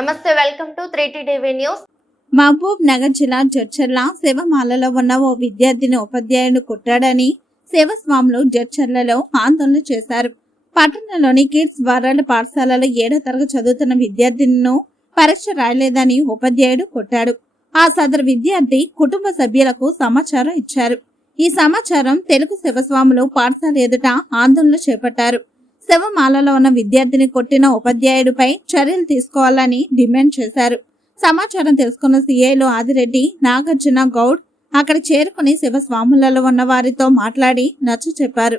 నమస్తే welcome to three TV news. Mahabubnagar జిల్లా జడ్చర్ల శివమాలలో ఉన్న ఓ విద్యార్థిని ఉపాధ్యాయుడు కొట్టాడని శివస్వాములు జడ్చర్లలో ఆందోళన చేశారు. పట్టణంలోని కిడ్స్ వరల్డ్ పాఠశాలలో ఏడో తరగతి చదువుతున్న విద్యార్థినిను పరీక్ష రాయలేదని ఉపాధ్యాయుడు కొట్టాడు. ఆ సదరు విద్యార్థి కుటుంబ సభ్యులకు సమాచారం ఇచ్చారు. ఈ సమాచారం తెలుగు శివస్వాములు పాఠశాల ఎదుట ఆందోళన చేపట్టారు. శవమాలలో ఉన్న విద్యార్థిని కొట్టిన ఉపాధ్యాయుడిపై చర్యలు తీసుకోవాలని డిమాండ్ చేశారు. సమాచారం తెలుసుకున్న సీఐలు ఆదిరెడ్డి నాగార్జున గౌడ్ అక్కడ చేరుకుని శివస్వాములలో ఉన్న వారితో మాట్లాడి నచ్చ చెప్పారు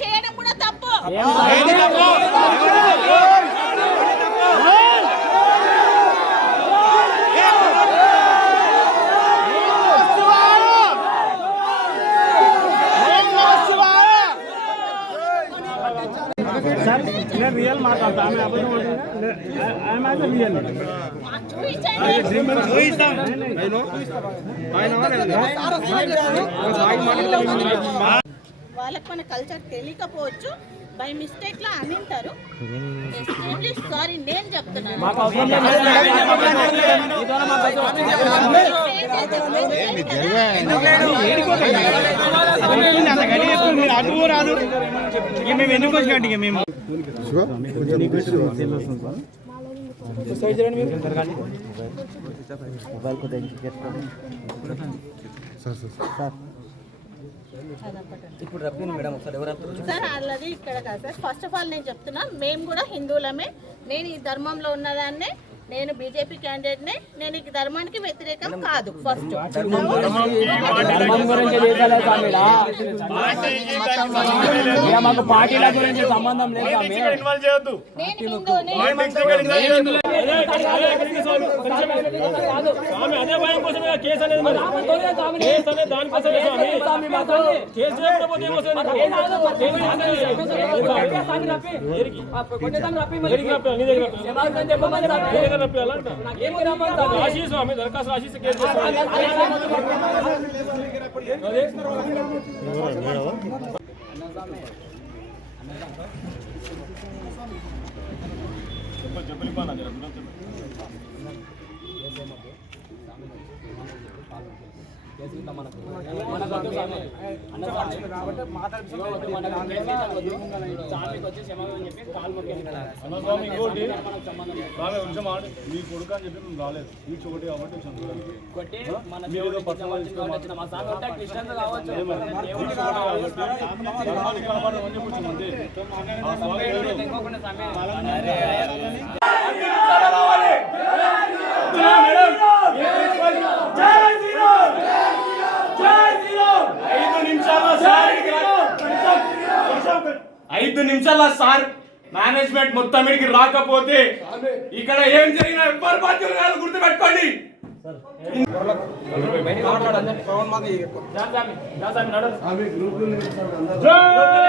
చేయడం కూడా తప్పు. నేను రియల్ మాట్లాడతా. ఆమె అబద్ధం అంటుంది. ఆమె అయితే రియల్ చూపించండి వాళ్ళకి మన కల్చర్ తెలియకపోవచ్చు. బై మిస్టేక్ లా అనింటారు. సారీ నేను చెప్తున్నాను. మాకు అవసరం లేదు. ఈ ద్వారా రాదు. ఇక మేము ఎందుకు వచ్చినట్టు ఇక మేము? సార్ అలాది ఇక్కడ కాదు సార్. ఫస్ట్ ఆఫ్ ఆల్ నేను చెప్తున్నా మేము కూడా హిందువులమే. నేను ఈ ధర్మంలో ఉన్నదాన్నే నేను బీజేపీ క్యాండిడేట్ నే నేను ఈ ధర్మానికి వ్యతిరేకం కాదు ఫస్ట్ ధర్మం గురించి చేసలేదు స్వామి ఈడ. ఇక మాకు పార్టీల గురించి సంబంధం లేదు స్వామి నేను హిందువుని స్వామి అదే భయం కోసమే ఆ కేసు అనేది మరి కేసు అనేది దానికోసమే స్వామి కేసు లేకపోతే ఏమొస్తుంది ఎరికి రప్పాలి? నీ దగ్గర రప్పాలా అంట? రాసి స్వామి దరఖాస్తు రాసి కేసు చేస్తాను స్వామి ఇంకోటి ఆడు నీ కొడుకు అని చెప్పి నువ్వు రాలేదు నీ చోటి కాబట్టి వచ్చాను చూడండి. ఐదు నిమిషాల సార్ మేనేజ్మెంట్ మొత్తం మీదకి రాకపోతే ఇక్కడ ఏం జరిగినా ఎవ్వరు బాధ్యులు కాదు గుర్తుపెట్టుకోండి గ్రూప్